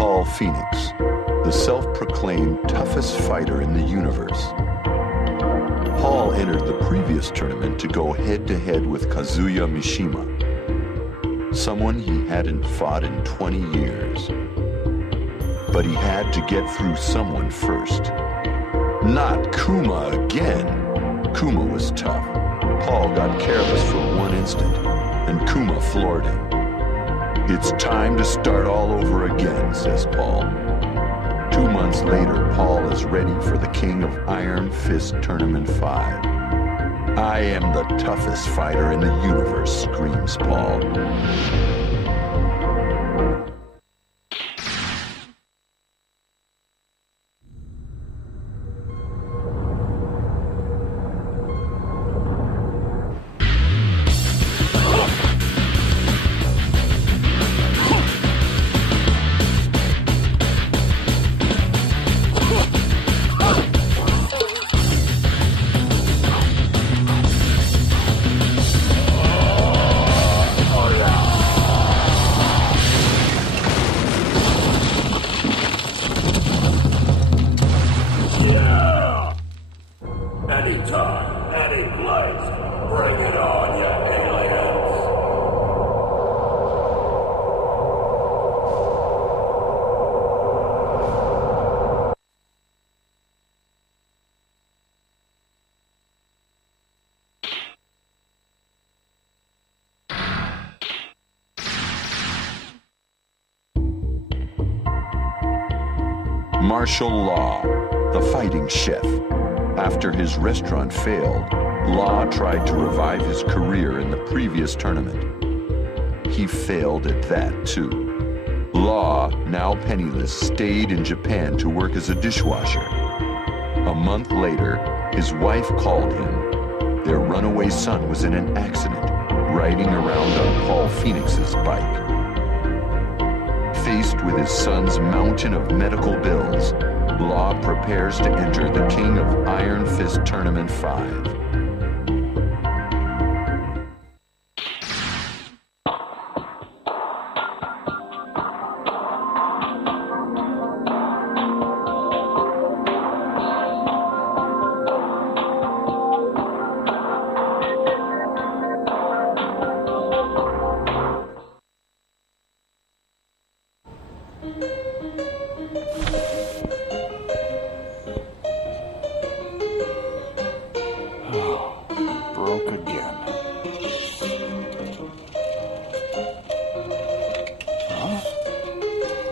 Paul Phoenix, the self-proclaimed toughest fighter in the universe. Paul entered the previous tournament to go head-to-head with Kazuya Mishima, someone he hadn't fought in 20 years. But he had to get through someone first. Not Kuma again. Kuma was tough. Paul got careless for one instant, and Kuma floored him. It's time to start all over again, says Paul. 2 months later, Paul is ready for the King of Iron Fist Tournament 5. I am the toughest fighter in the universe, screams Paul. Anytime, any place, bring it on, you aliens! Martial Law, the fighting chef. After his restaurant failed, Law tried to revive his career in the previous tournament. He failed at that, too. Law, now penniless, stayed in Japan to work as a dishwasher. A month later, his wife called him. Their runaway son was in an accident, riding around on Paul Phoenix's bike. Faced with his son's mountain of medical bills, Law prepares to enter the King of Iron Fist Tournament 5. Broke again.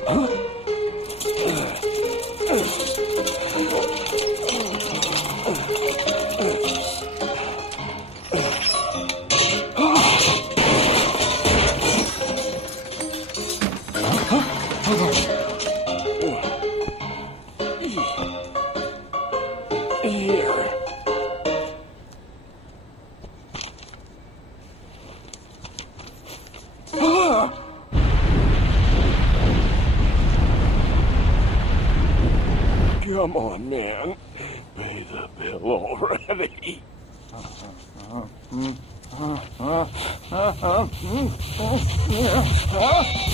Huh? Huh? Come on, man. Pay the bill already.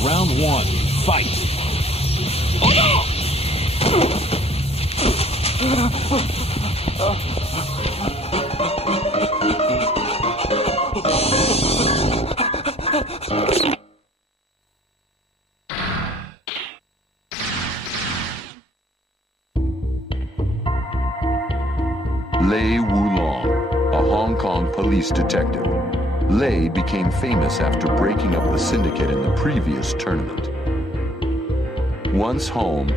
Round 1, fight. Lei Wulong, a Hong Kong police detective. Lei became famous after breaking up the syndicate in the previous tournament. Once home,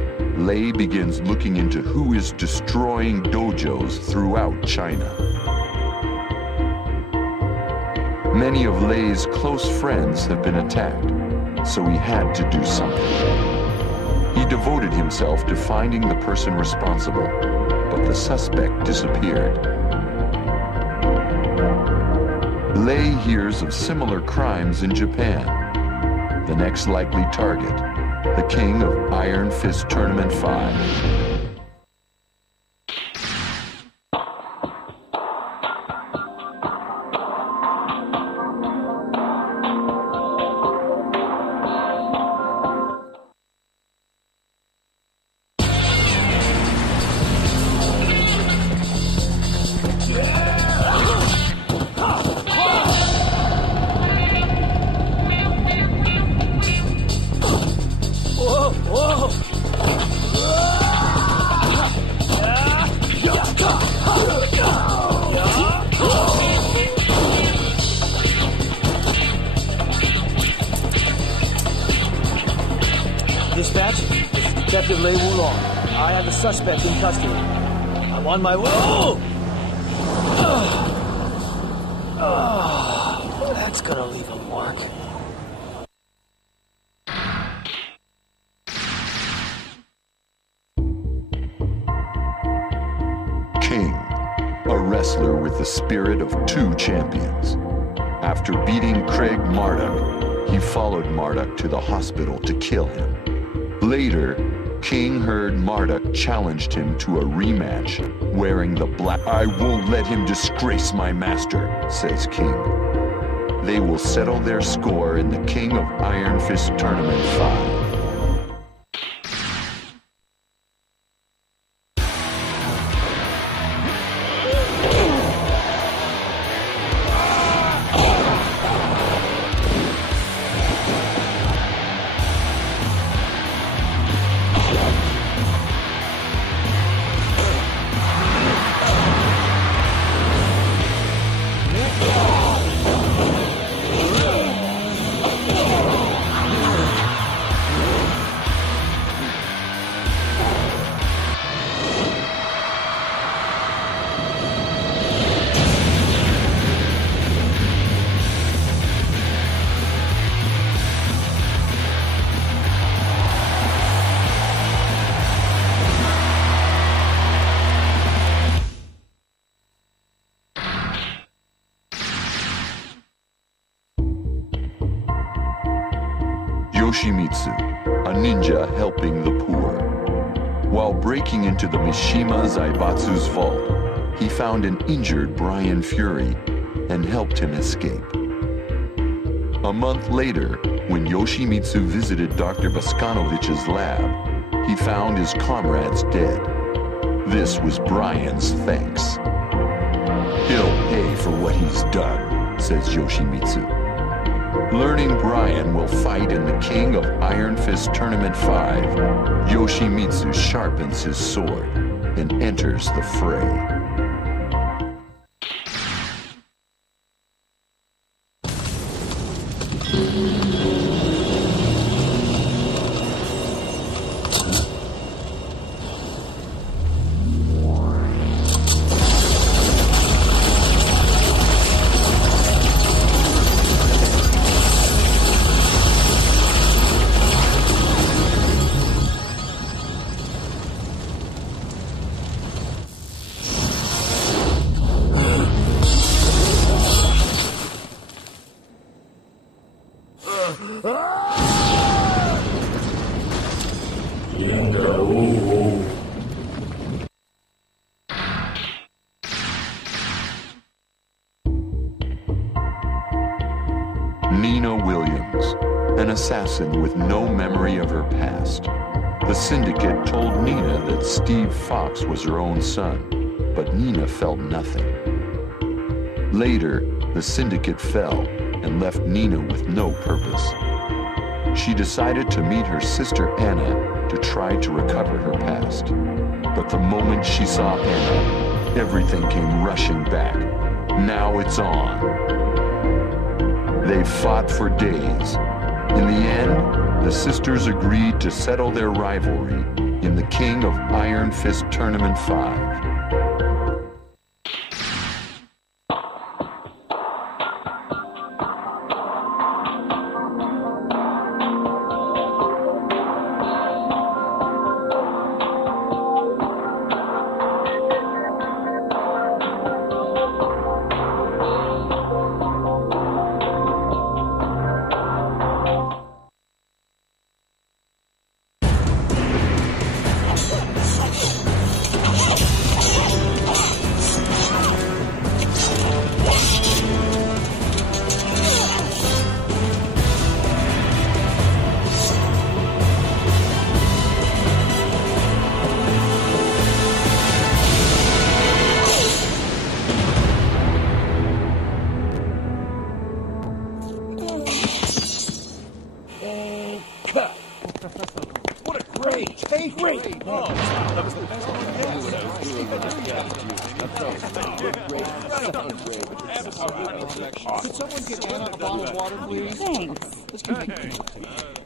Lei begins looking into who is destroying dojos throughout China. Many of Lei's close friends have been attacked, so he had to do something. He devoted himself to finding the person responsible, but the suspect disappeared. Lei hears of similar crimes in Japan. The next likely target, the King of Iron Fist Tournament 5. Detective Lei Wulong. I have the suspect in custody. I'm on my way. Oh! That's gonna leave a mark. King, a wrestler with the spirit of two champions. After beating Craig Marduk, he followed Marduk to the hospital to kill him. Later, King heard Marduk challenged him to a rematch, wearing the black. "I won't let him disgrace my master," says King. They will settle their score in the King of Iron Fist Tournament 5. Yoshimitsu, a ninja helping the poor. While breaking into the Mishima Zaibatsu's vault, he found an injured Brian Fury and helped him escape. A month later, when Yoshimitsu visited Dr. Boskanovich's lab, he found his comrades dead. This was Brian's thanks. "He'll pay for what he's done," says Yoshimitsu. Learning Brian will fight in the King of Iron Fist Tournament 5, Yoshimitsu sharpens his sword and enters the fray. Nina Williams, an assassin with no memory of her past. The syndicate told Nina that Steve Fox was her own son, but Nina felt nothing. Later, the syndicate fell and left Nina with no purpose. She decided to meet her sister Anna to try to recover her past. But the moment she saw Anna, everything came rushing back. Now it's on. They fought for days. In the end, the sisters agreed to settle their rivalry in the King of Iron Fist Tournament 5. What a great take! Great! Oh, that was the best one yet. Could someone get Anna a bottle of water, please? Thanks. Let's keep